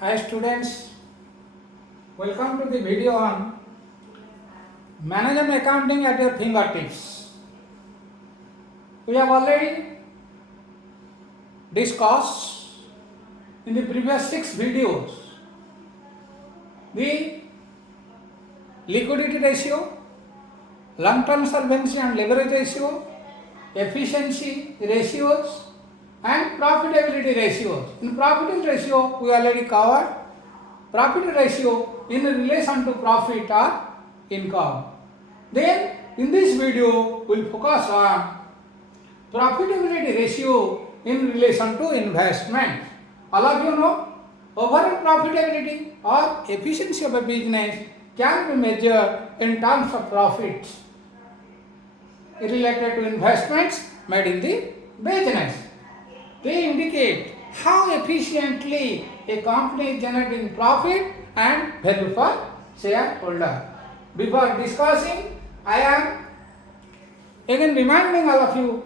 Hi students, welcome to the video on management accounting at your fingertips. We have already discussed in the previous 6 videos the liquidity ratio, long-term solvency and leverage ratio, efficiency ratios and profitability ratios. In profitability ratio we already covered profit ratio in relation to profit or income. Then in this video we will focus on profitability ratio in relation to investment. All of you know overall profitability or efficiency of a business can be measured in terms of profits related to investments made in the business. They indicate how efficiently a company is generating profit and value for shareholder. Before discussing, I am again reminding all of you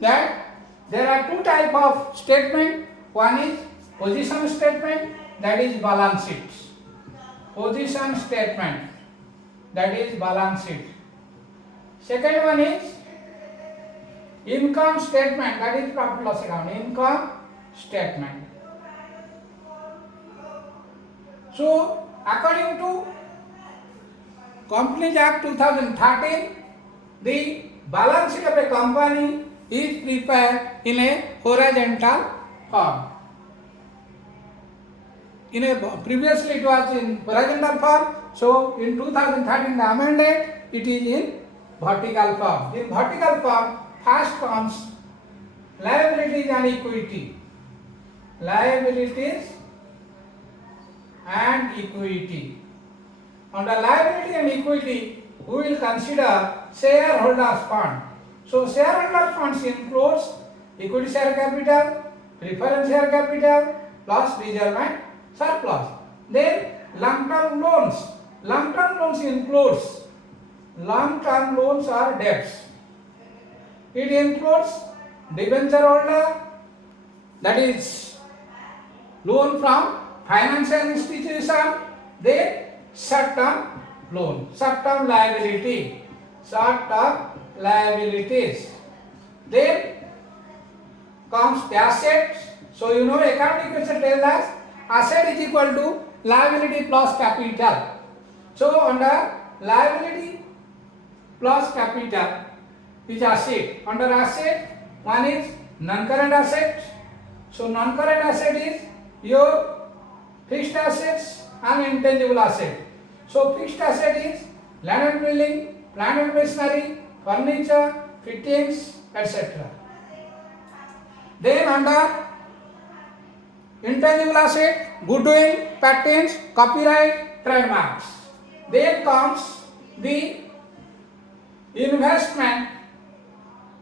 that there are two types of statement. One is position statement, that is balance sheet. Position statement, that is balance sheet. Second one is income statement, that is profit loss account. Income statement. So according to Companies Act 2013, the balance sheet of a company is prepared in a horizontal form. Previously it was in horizontal form, so in 2013 the amended, it is in vertical form. In vertical form, first comes liabilities and equity. Liabilities and equity. Under liability and equity, we will consider shareholders fund. So shareholders funds includes equity share capital, preference share capital, plus reserve and surplus. Then long-term loans. Long-term loans includes long-term loans are debts. It includes debenture holder, that is loan from financial institution, then short-term loan, short-term liability, short-term liabilities. Then comes the assets. So you know accounting equation tells us asset is equal to liability plus capital. So under liability plus capital is asset. Under asset, one is non-current asset. So non-current asset is your fixed assets and intangible asset. So fixed asset is land and building, plant and machinery, furniture, fittings, etc. Then under intangible asset, goodwill, patents, copyright, trademarks. Then comes the investment.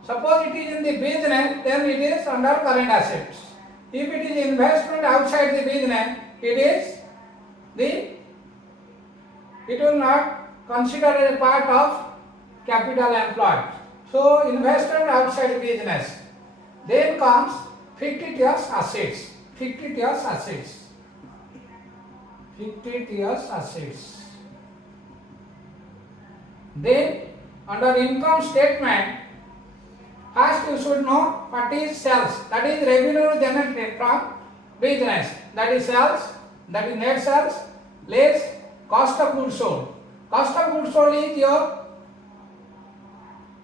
Suppose it is in the business, then it is under current assets. If it is investment outside the business, it will not consider as a part of capital employed. So investment outside business. Then comes fictitious assets. Fictitious assets. Fictitious assets. Then under income statement, first you should know what is sales. That is revenue generated from business. That is sales. That is net sales less cost of goods sold. Cost of goods sold is your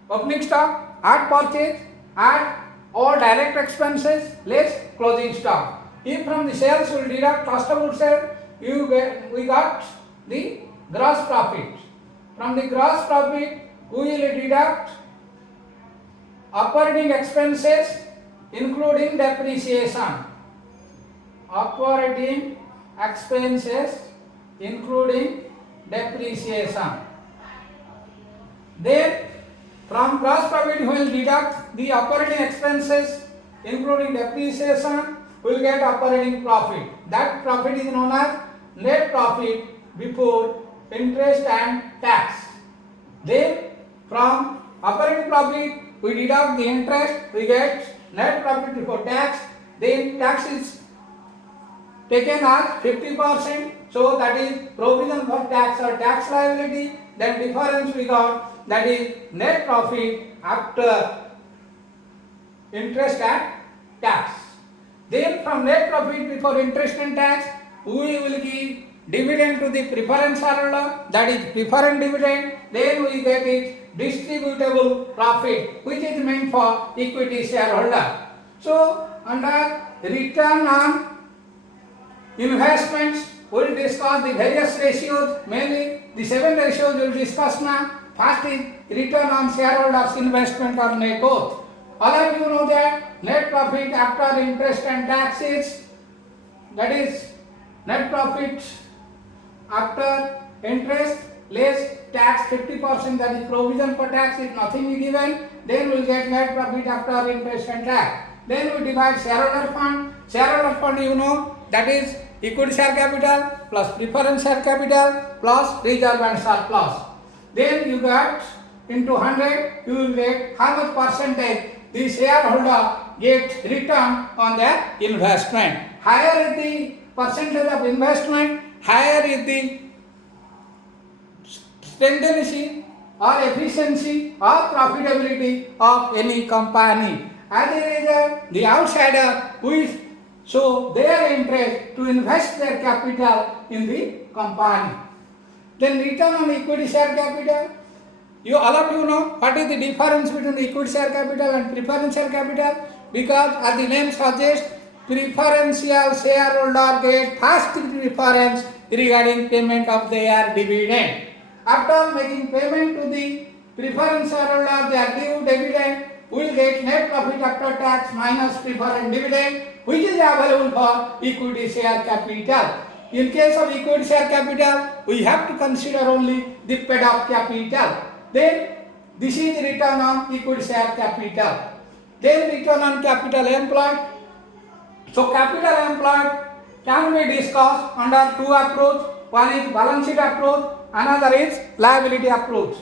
opening stock, at purchase, at all direct expenses less closing stock. If from the sales we deduct cost of goods sold, we got the gross profit. From the gross profit, we will deduct operating expenses including depreciation. Operating expenses including depreciation. Then from gross profit we will deduct the operating expenses including depreciation, we will get operating profit. That profit is known as net profit before interest and tax. Then from operating profit we deduct the interest, we get net profit before tax. Then tax is taken as 50%. So that is provision for tax or tax liability. Then difference we got, that is net profit after interest and tax. Then from net profit before interest and tax, we will give dividend to the preference shareholder, that is preference dividend. Then we get it distributable profit, which is meant for equity shareholder. So under return on investments, we will discuss the various ratios, mainly the 7 ratios we will discuss now. First is return on shareholders investment or net worth. All of you know that net profit after interest and taxes, that is net profit after interest less tax 50%, that is provision for tax, if nothing is given, then we will get net profit after interest and tax. Then we divide shareholder fund. Shareholder fund you know, that is equity share capital plus preference share capital plus reserve and surplus. Then you got into 100, you will get how much percentage the shareholder get return on their investment. Higher is the percentage of investment, higher is the strengthening or efficiency or profitability of any company. As a result, the outsider will show their interest to invest their capital in the company. Then return on equity share capital. You all of you know what is the difference between equity share capital and preference share capital, because as the name suggests, preferential shareholder get first preference regarding payment of their dividend. After making payment to the preference shareholder their due dividend, will get net profit after tax minus preference dividend, which is available for equity share capital. In case of equity share capital, we have to consider only the paid up capital. Then this is return on equity share capital. Then return on capital employed. So capital employed can be discussed under two approaches. One is balance sheet approach, another is liability approach.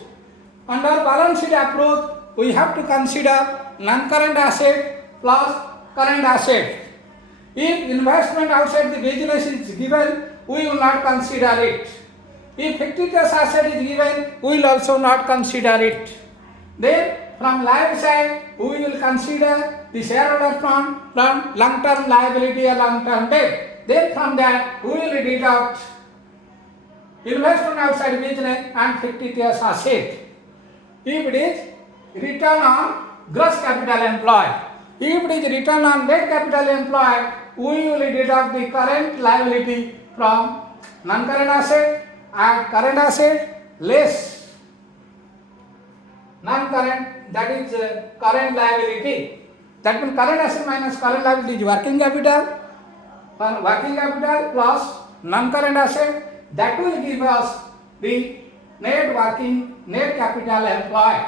Under balance sheet approach, we have to consider non-current asset plus current asset. If investment outside the business is given, we will not consider it. If fictitious asset is given, we will also not consider it. Then from liability side, we will consider the shareholder fund from long-term liability or long-term debt. Then from that, we will deduct investment outside business and fictitious asset. If it is return on gross capital employed, if it is return on net capital employed, we will deduct the current liability from non-current asset and current asset less non-current, that is current liability. That means current asset minus current liability is working capital. Working capital plus non-current asset, that will give us the net capital employed.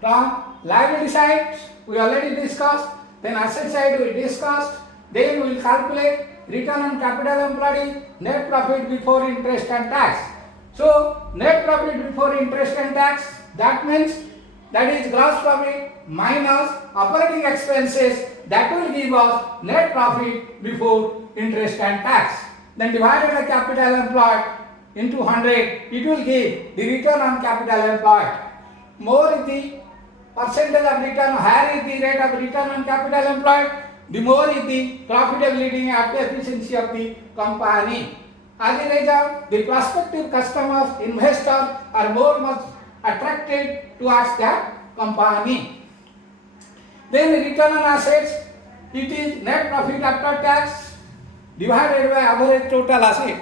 From liability side we already discussed, then asset side we discussed, then we will calculate return on capital employed, net profit before interest and tax. So net profit before interest and tax, that means that is gross profit minus operating expenses, that will give us net profit before interest and tax. Then divided by capital employed into 100, it will give the return on capital employed. More is the percentage of return, higher is the rate of return on capital employed, the more is the profitability and efficiency of the company. As a result, the prospective customers, investors are more much attracted towards that company. Then return on assets, it is net profit after tax divided by average total asset.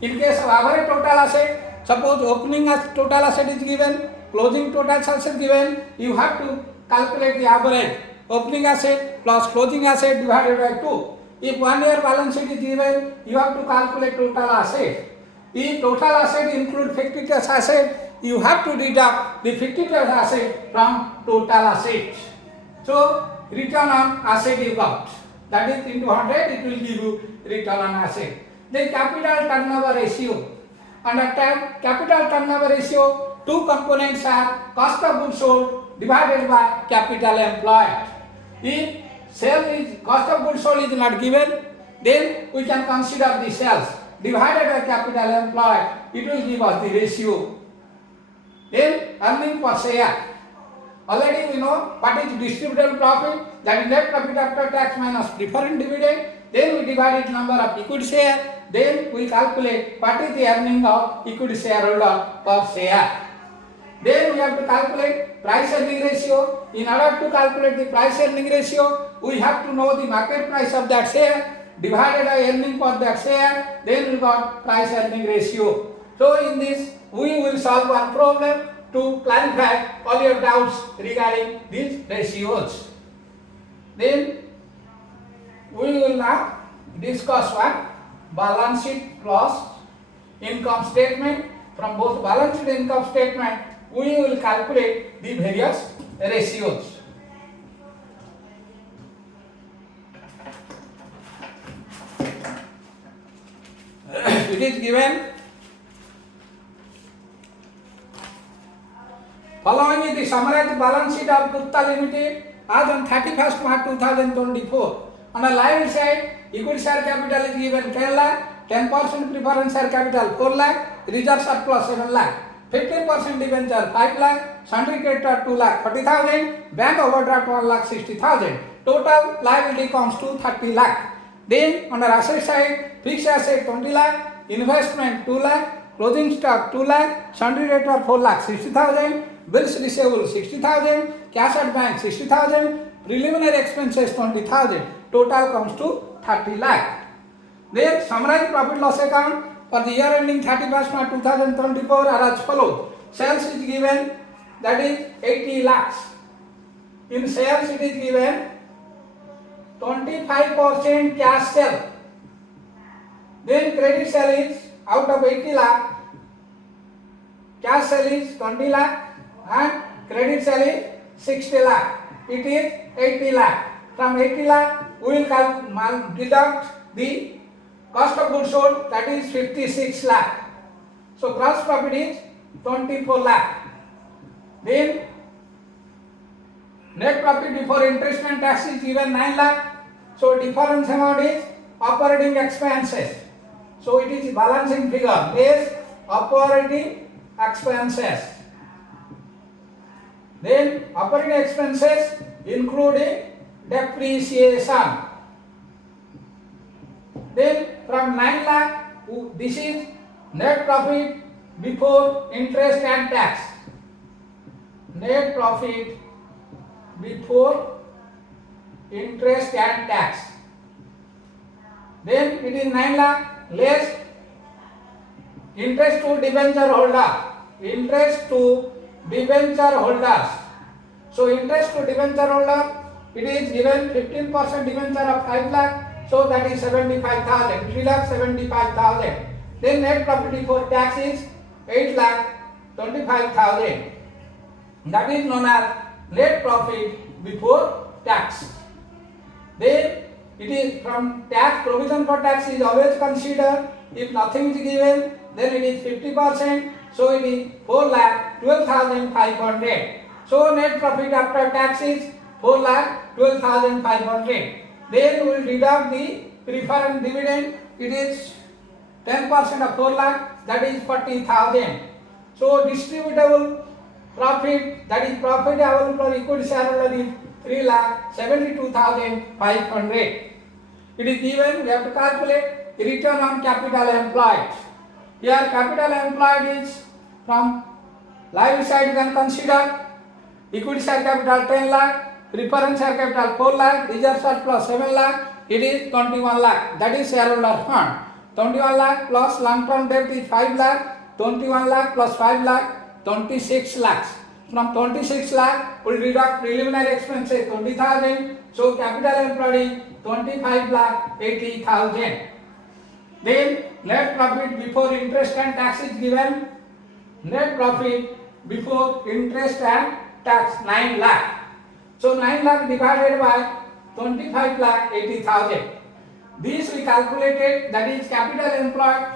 In case of average total asset, suppose opening as total asset is given, closing total asset is given, you have to calculate the average opening asset plus closing asset divided by 2. If 1 year balance sheet is given, you have to calculate total asset. If total asset include fictitious asset, you have to deduct the fictitious asset from total asset. So return on asset you got, that is into 100, it will give you return on asset. Then capital turnover ratio. Under capital turnover ratio, two components are cost of goods sold divided by capital employed. If cost of goods sold is not given, Then we can consider the sales divided by capital employed. It will give us the ratio. Then earning per share. Already we know what is distributable profit, that is net profit after tax minus preferred dividend. Then we divide it number of equity share. Then we calculate what is the earning of equity shareholder per share. Then we have to calculate price earning ratio. In order to calculate the price earning ratio, we have to know the market price of that share divided by earning per that share. Then we got price earning ratio. So in this we will solve one problem to clarify all your doubts regarding these ratios. Then we will now discuss one balance sheet plus income statement. From both balance sheet and income statement, we will calculate the various ratios. It is given following is the summarized balance sheet of Gupta Limited as on 31st March 2024. On the liability side, equity share capital is given 10 lakh, 10% preference share capital 4 lakh, reserve surplus 7 lakh, 15% debenture 5 lakh, sundry creditor 2 lakh 40,000, bank overdraft 1 lakh 60,000. Total liability comes to 30 lakh. Then on the asset side, fixed asset 20 lakh, investment 2 lakh, closing stock 2 lakh, sundry creditor 4 lakh 60,000, bills receivable 60,000, cash at bank 60,000, preliminary expenses 20,000. Total comes to 30 lakh. Then summarized profit loss account for the year ending 31st March 2024 are as follows. Sales is given, that is 80 lakhs. In sales it is given 25% cash sale. Then credit sale is out of 80 lakh, cash sale is 20 lakh and credit sale is 60 lakh. It is 80 lakh. From 80 lakh we will deduct the cost of goods sold, that is 56 lakh. So gross profit is 24 lakh. Then net profit before interest and tax is given 9 lakh. So difference amount is operating expenses. So it is balancing figure, less operating expenses. Then operating expenses including depreciation. Then from 9 lakh, this is net profit before interest and tax. Net profit before interest and tax. Then it is 9 lakh less interest to debenture holder. Interest to debenture holders. So interest to debenture holder, it is given 15% debenture of 5 lakh. So that is 75,000. 3 lakh 75,000. Then net profit before tax is 8 lakh 25,000. That is known as net profit before tax. Then it is from tax, provision for tax is always considered. If nothing is given, then it is 50%. So it is 4 lakh 12,500. So net profit after tax is 4 lakh 12,500. Then we will deduct the preferred dividend. It is 10% of 4 lakh, that is 40,000. So distributable profit, that is profit available for equity shareholder, is 3 lakh 72,500. It is given, we have to calculate return on capital employed. Here capital employed is from liability side you can consider equity share capital 10 lakh, preference share capital 4 lakh, reserve surplus 7 lakh, it is 21 lakh, that is shareholder fund. 21 lakh plus long term debt is 5 lakh, 21 lakh plus 5 lakh, 26 lakhs. From 26 lakh we will deduct preliminary expenses 20,000. So capital employed is 25 lakh 80,000. Then net profit before interest and tax is given. Net profit before interest and tax 9 lakh. So 9 lakh divided by 25 lakh 80,000. This we calculated, that is capital employed,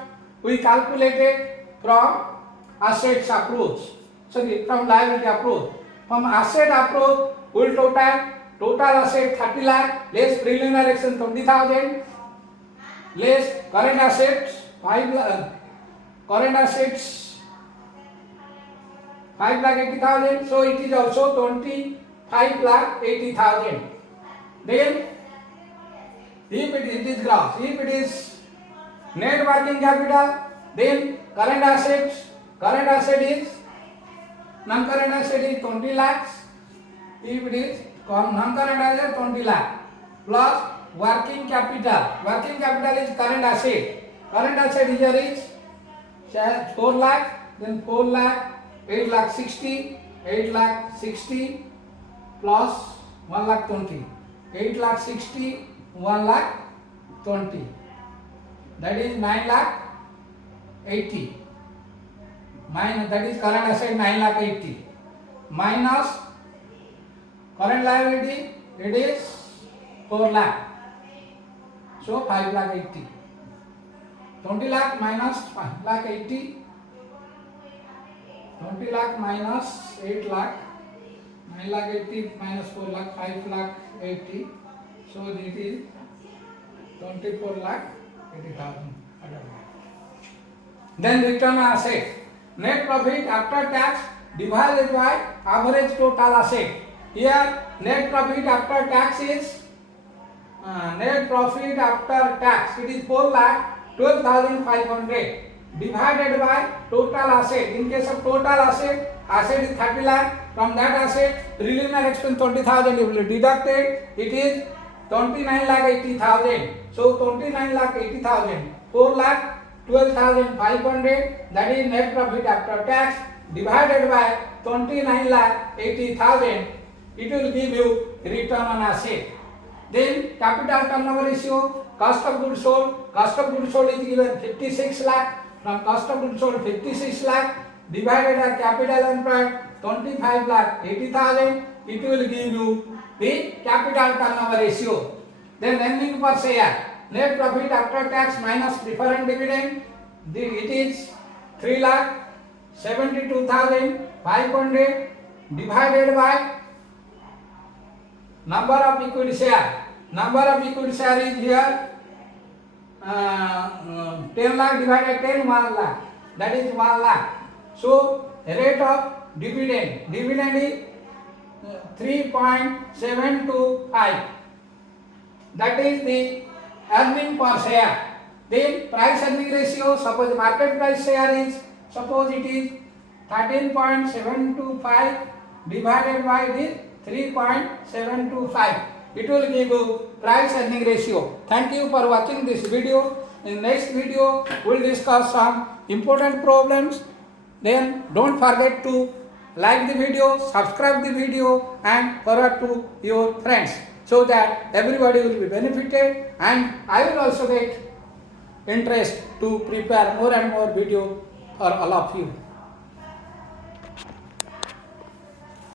we calculated from assets approach. Sorry, from liability approach. From asset approach, we will total asset 30 lakh less preliminary action 20,000 less current assets 5 lakh, current assets 5 lakh 80,000, so it is also 25 lakh 80,000. Then if it is gross, if it is net working capital, then current asset is non-current asset is 20 lakhs. If it is non-current asset 20 lakh plus working capital is current asset here is 4 lakh, then 4 lakh 8 lakh 60 plus 1 lakh 20, 8 lakh 60 1 lakh 20, that is 9 lakh 80 minus, that is current asset 9 lakh 80 minus current liability, it is 4 lakh, so 5 lakh 80, 20 lakh minus 5 lakh 80, 20 lakh minus 8 lakh, 9 lakh 80 minus 4 lakh, 5 lakh 80, so it is 24 lakh 80,000. Then return on asset, net profit after tax divided by average total asset. Here net profit after tax is net profit after tax, it is 4 lakh 12,500 divided by total asset. In case of total asset is 30 lakh, from that asset preliminary expense 20,000 you will deduct it, it is 29 lakh 80,000. So 29 lakh 80,000, 4 lakh 12,500, that is net profit after tax divided by 29 lakh 80,000, it will give you return on asset. Then capital turnover ratio, cost of goods sold is given 56 lakh, from cost of goods sold 56 lakh divided by capital employed 25 lakh 80,000, it will give you the capital turnover ratio. Then earning per share, net profit after tax minus preferred dividend, it is 3 lakh 72,500 divided by number of equity share. Number of equity share is here 10 lakh divided 10, 1 lakh, that is 1 lakh. So rate of dividend is 3.725, that is the earning per share. Then price earning ratio, suppose market price share is, suppose it is 13.725 divided by this 3.725, it will give you price earning ratio. Thank you for watching this video. In next video we will discuss some important problems. Then don't forget to like the video, subscribe the video and forward to your friends, so that everybody will be benefited, and I will also get interest to prepare more and more video for all of you.